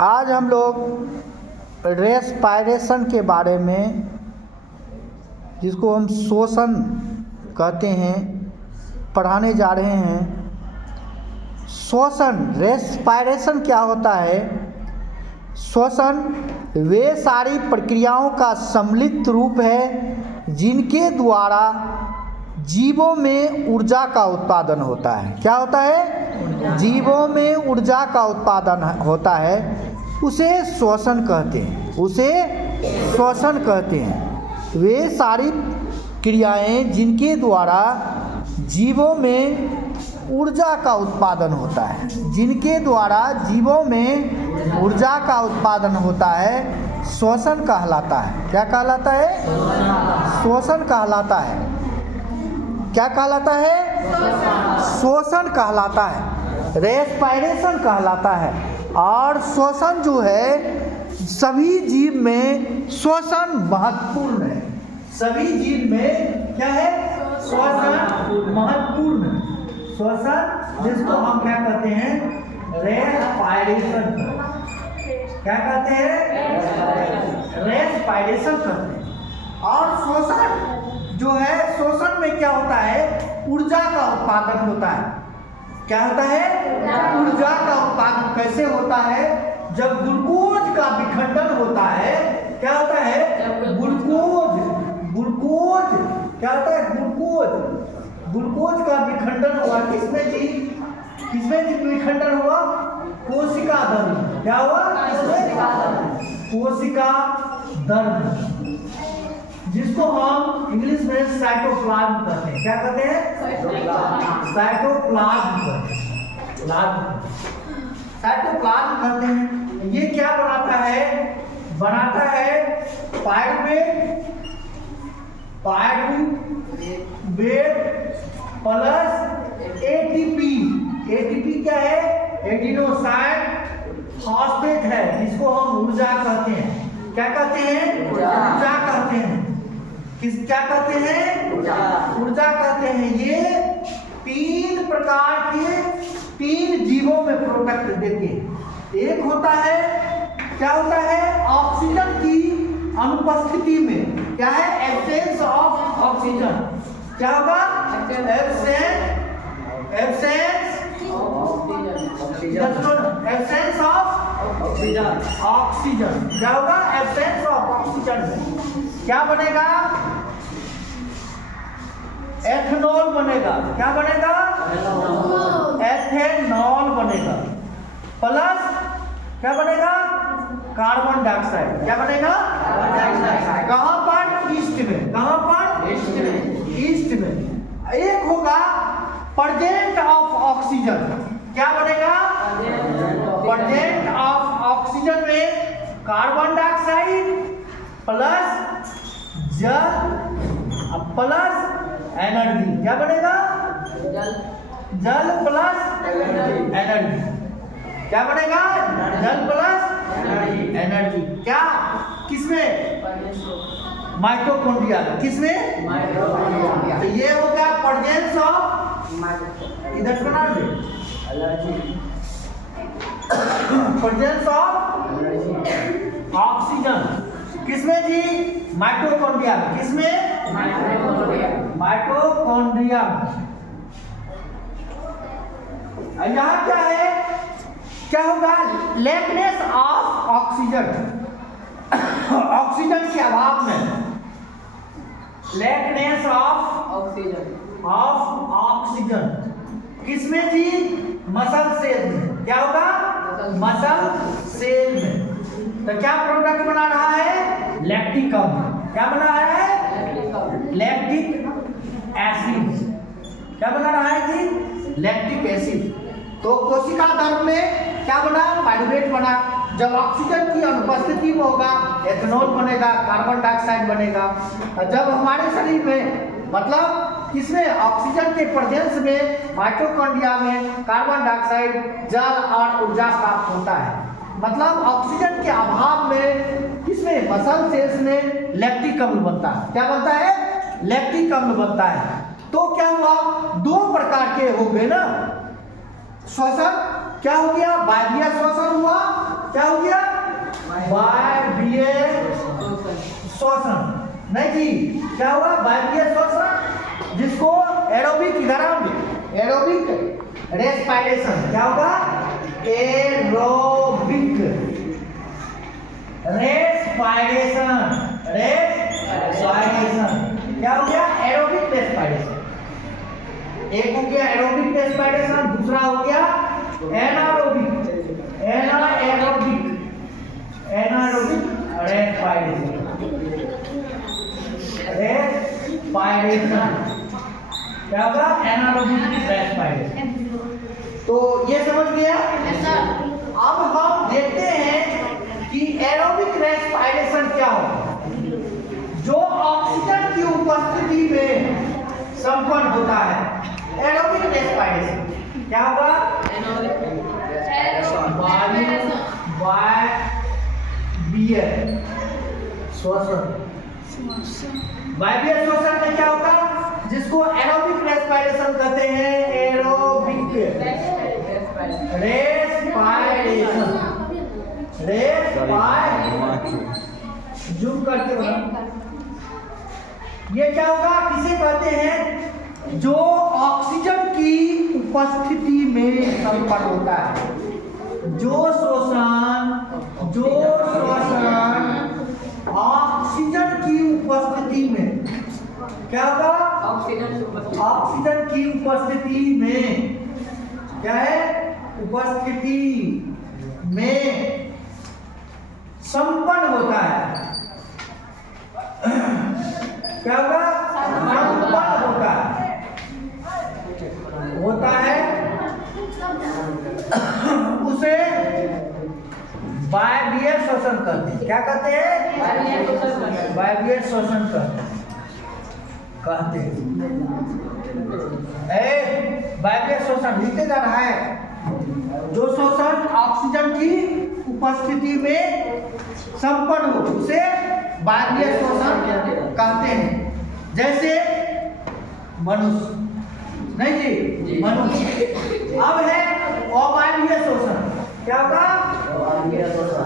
आज हम लोग रेस्पायरेशन के बारे में, जिसको हम श्वसन कहते हैं, पढ़ाने जा रहे हैं। श्वसन, रेस्पायरेशन क्या होता है? श्वसन वे सारी प्रक्रियाओं का सम्मिलित रूप है जिनके द्वारा जीवों में ऊर्जा का उत्पादन होता है। क्या होता है? जीवों में ऊर्जा का उत्पादन होता है, उसे श्वसन कहते हैं। उसे श्वसन कहते हैं। वे सारी क्रियाएं जिनके द्वारा जीवों में ऊर्जा का उत्पादन होता है, जिनके द्वारा जीवों में ऊर्जा का उत्पादन होता है, श्वसन कहलाता है। क्या कहलाता है? श्वसन कहलाता है। क्या कहलाता है? श्वसन कहलाता है, रेस्पायरेशन कहलाता है। और श्वसन जो है, सभी जीव में श्वसन महत्वपूर्ण है। सभी जीव में क्या है? श्वसन महत्वपूर्ण है। श्वसन, जिसको हम क्या कहते हैं? रेस्पायरेशन। क्या कहते हैं? रेस्पायरेशन कहते हैं। और श्वसन जो है, श्वसन में क्या होता है? ऊर्जा का उत्पादन होता है। क्या होता है? ऊर्जा का उत्पादन कैसे होता है? जब ग्लूकोज का विखंडन होता है। क्या होता है? ग्लूकोज क्या होता है? ग्लूकोज का विखंडन हुआ। किसमें जी? विखंडन हुआ? कोशिका दर्द। क्या हुआ? कोशिका दर्द, जिसको हम इंग्लिश में साइटोप्लाज्म कहते हैं। क्या कहते हैं? साइटोप्लाज्म कहते हैं। साइटोप्लाज्म कहते हैं। ये क्या बनाता है? बनाता है पायरुवेट प्लस एटीपी। एटीपी क्या है? एडिनोसाइन फॉस्फेट है, जिसको हम ऊर्जा कहते हैं। क्या कहते हैं? ऊर्जा कहते हैं। क्या कहते हैं? ऊर्जा कहते हैं। ये 3 प्रकार के 3 जीवों में प्रोडक्ट देते हैं। एक होता है, क्या होता है? ऑक्सीजन की अनुपस्थिति में। क्या है? Absence of oxygen. क्या होगा? Absence of oxygen. क्या होगा? Absence of oxygen. क्या बनेगा? एथेनॉल बनेगा। क्या बनेगा? एथेनॉल बनेगा। प्लस क्या बनेगा? Carbon dioxide. क्या बनेगा? कहां पर? ईस्ट में। कहां पर? ईस्ट में। एक होगा प्रेजेंट ऑफ ऑक्सीजन। क्या बनेगा? प्रेजेंट ऑफ ऑक्सीजन में कार्बन डाइऑक्साइड प्लस जल प्लस एनर्जी। क्या बनेगा? जल प्लस एनर्जी। क्या बनेगा? जल प्लस एनर्जी। क्या? किसमें? माइटोकॉन्ड्रिया। किसमें? तो ये हो गया प्रेजेंस ऑफ, इधर सुना दे, प्रेजेंस ऑफ ऑक्सीजन। किसमें जी? माइटोकॉन्ड्रिया। किसमें? माइटोकॉन्ड्रिया। यहाँ क्या है? क्या होगा? लैकनेस ऑफ ऑक्सीजन। ऑक्सीजन के अभाव में लैकनेस ऑफ ऑक्सीजन। किसमें जी? मसल सेल में। क्या होगा? मसल सेल में। तो क्या प्रोडक्ट बना रहा है? लैक्टिक अम्ल। क्या बना रहा है? Lactic acid. क्या बना रहा है जी? Lactic acid. तो कोशिका द्रव में क्या बना? पायरुवेट बना। जब ऑक्सीजन की अनुपस्थिति में होगा, एथेनॉल बनेगा, कार्बन डाइऑक्साइड बनेगा। जब हमारे शरीर में, मतलब किसमें? ऑक्सीजन के प्रेजेंस में, माइटोकॉन्ड्रिया में कार्बन डाइऑक्साइड, जल और ऊर्जा प्राप्त होता है। मतलब ऑक्सीजन के अभाव में किसमें? मसल सेल्स में लैक्टिक अम्ल बनता है। क्या बनता है? लैक्टिक अम्ल बनता है। तो क्या हुआ? 2 प्रकार के हो गए ना श्वसन। क्या हो गया? बाह्य श्वसन हुआ क्या हो गया? वायवीय श्वसन। नहीं जी, क्या हुआ? वायवीय श्वसन, जिसको एरोबिक, इधर आओगे, एरोबिक रेस्पिरेशन। क्या होगा? Aerobic respiration. क्या हो गया? Aerobic respiration. एक हो गया एरोबिक रेस्पिरेशन, दूसरा हो गया एनारोबिक रेस्पिरेशन। क्या होगा? Anaerobic respiration. तो ये समझ गया। अब हम देखते हैं कि एरोबिक रेस्पिरेशन क्या होगा, जो ऑक्सीजन की उपस्थिति में संपन्न होता है। एरोबिक रेस्पिरेशन क्या होगा? वायवीय श्वसन। वायवीय श्वसन में क्या होगा? जिसको एरोबिक रेस्पिरेशन कहते हैं। एरोबिक रेस्पिरेशन जूम करके बना। ये क्या होगा? किसे कहते हैं? जो ऑक्सीजन की उपस्थिति में संपन्न होता है। जो श्वसन ऑक्सीजन की उपस्थिति में क्या होगा? ऑक्सीजन की उपस्थिति में क्या है? उपस्थिति में संपन्न होता है। क्या होगा? संपन्न होता है उसे वायवीय श्वसन कहते हैं। क्या कहते हैं? वायवीय श्वसन कहते हैं। वायवीय श्वसन लिखते जा रहा है। जो श्वसन ऑक्सीजन की उपस्थिति में संपन्न हो उसे वायवीय श्वसन कहते हैं। जैसे मनुष्य, नहीं जी, मनुष्य। अब है अवायवीय श्वसन। क्या होगा? अवायवीय श्वसन।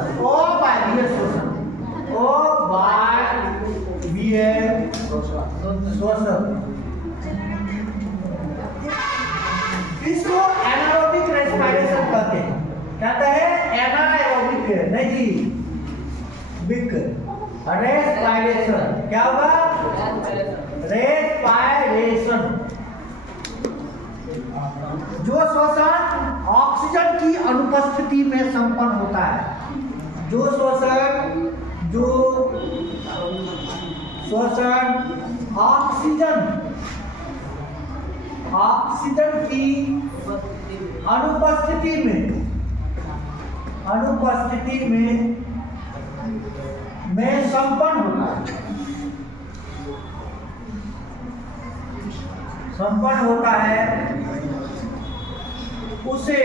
इसको एनारोबिक रेस्पिरेशन कहते हैं। कहते हैं एनारोबिक, नहीं जी, बिक रेस्पिरेशन। क्या होगा? रेस्पिरेशन। जो श्वसन ऑक्सीजन की अनुपस्थिति में संपन्न होता है। जो श्वसन ऑक्सीजन की अनुपस्थिति में संपन्न होता है उसे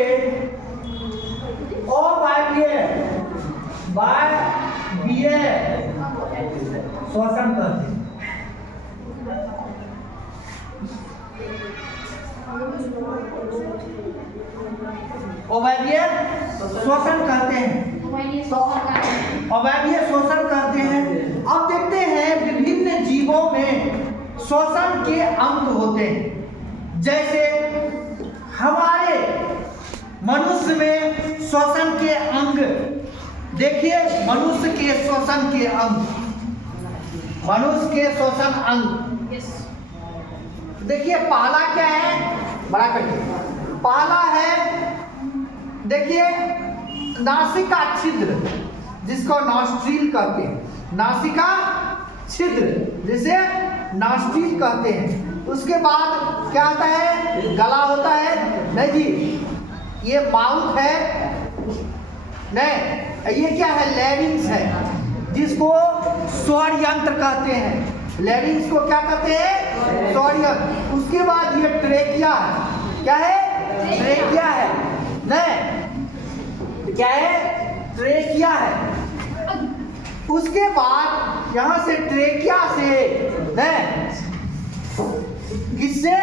अवायवीय श्वसन कहते हैं। अवायवीय श्वसन कहते हैं। अवायवीय श्वसन कहते हैं। अब देखते हैं विभिन्न जीवों में श्वसन के अंग होते हैं। जैसे हमारे मनुष्य में श्वसन के अंग, देखिए मनुष्य के श्वसन के अंग, मनुष्य के श्वसन अंग देखिए। पहला क्या है? बड़ा करिए। पहला है, देखिए, नासिका छिद्र, जिसको नॉस्ट्रिल कहते हैं। नासिका छिद्र जिसे नॉस्ट्रिल कहते हैं। उसके बाद क्या आता है? गला होता है, नहीं जी, ये माउथ है, नहीं, ये क्या है? लैरिंक्स है, जिसको स्वर यंत्र कहते हैं। लैरिंक्स को क्या कहते हैं? स्वर यंत्र। उसके बाद ये ट्रेकिया है। क्या है? ट्रेकिया है, नहीं, क्या है? ट्रेकिया है। उसके बाद यहाँ से ट्रेकिया से, नहीं, किससे?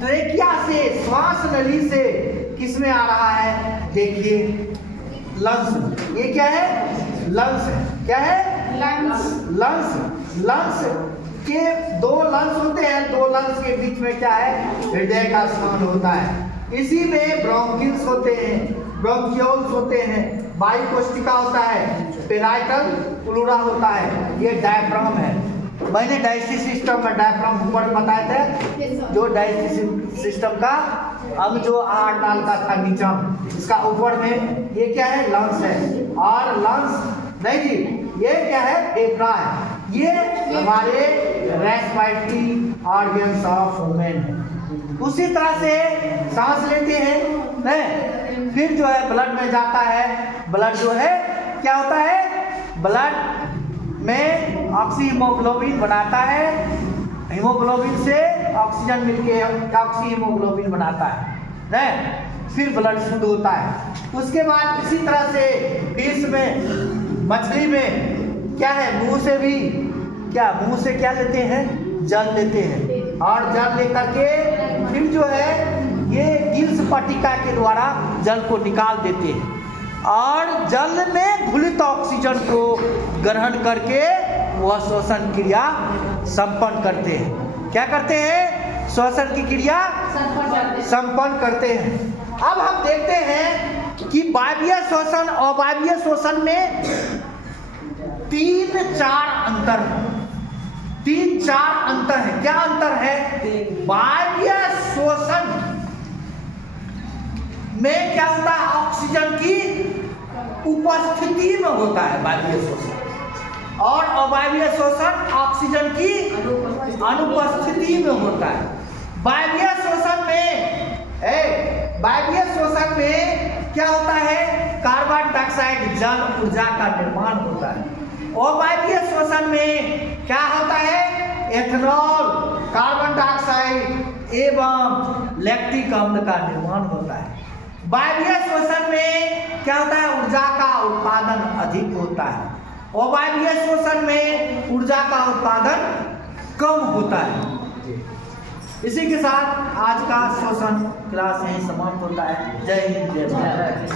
ट्रेकिया से, श्वास नली से किस में आ रहा है? देखिए लंग्स। ये क्या है? लंग्स है। क्या है? लंग्स के दो लंग्स होते हैं, दो लंग्स के बीच में क्या है? हृदय का स्थान होता है। इसी में ब्रोंकिल्स होते हैं, ब्रोंकियोल्स होते हैं, वायु कोष्ठिका होता है, पेराइटल प्लूरा होता है, ये डायफ्राम है। मैंने डाइजेस्टिव सिस्टम में डायफ्राम ऊपर बताए थे, जो डाइजेस्टिव सिस्टम का अब जो आहार नाल का था नीचा, इसका ऊपर में ये क्या है? लंग्स है। और लंग्स नहीं जी, ये क्या है? फेफड़ा है। ये हमारे रेस्पिरेटरी ऑर्गन्स ऑफ वुमेन है। उसी तरह से सांस लेते हैं नहीं, फिर जो है ब्लड में जाता है। ब्लड जो है क्या होता है? ब्लड में ऑक्सी हीमोग्लोबिन बनाता है, हीमोग्लोबिन से ऑक्सीजन मिलके ऑक्सी हीमोग्लोबिन बनाता है नहीं, फिर ब्लड शुद्ध होता है। उसके बाद इसी तरह से फिश में, मछली में क्या है? मुंह से भी मुंह से क्या लेते हैं? जल लेते हैं, और जल लेकर के फिर जो है ये गिल्स पट्टिका के द्वारा जल को निकाल देते हैं, और जल में घुलित ऑक्सीजन को ग्रहण करके वह श्वसन क्रिया संपन्न करते हैं। क्या करते हैं? श्वसन की क्रिया संपन्न करते हैं। अब हम देखते हैं कि वायवीय श्वसन और अवायवीय श्वसन में 3-4 अंतर है। 3-4 अंतर है। क्या अंतर है? वायवीय श्वसन में क्या होता है? ऑक्सीजन की उपस्थिति में होता है वायवीय श्वसन, और अवायवीय श्वसन ऑक्सीजन की अनुपस्थिति में होता है। वायवीय श्वसन में क्या होता है? कार्बन डाइऑक्साइड जल ऊर्जा का निर्माण होता है। अवायवीय श्वसन में क्या होता है? एथेनॉल, कार्बन डाइऑक्साइड एवं लैक्टिक अम्ल का निर्माण होता है। वायवीय श्वसन में क्या होता है? ऊर्जा का उत्पादन अधिक होता है। अवायवीय श्वसन में ऊर्जा का उत्पादन कम होता है। इसी के साथ आज का श्वसन क्लास यहीं समाप्त होता है। जय हिंद, जय भारत।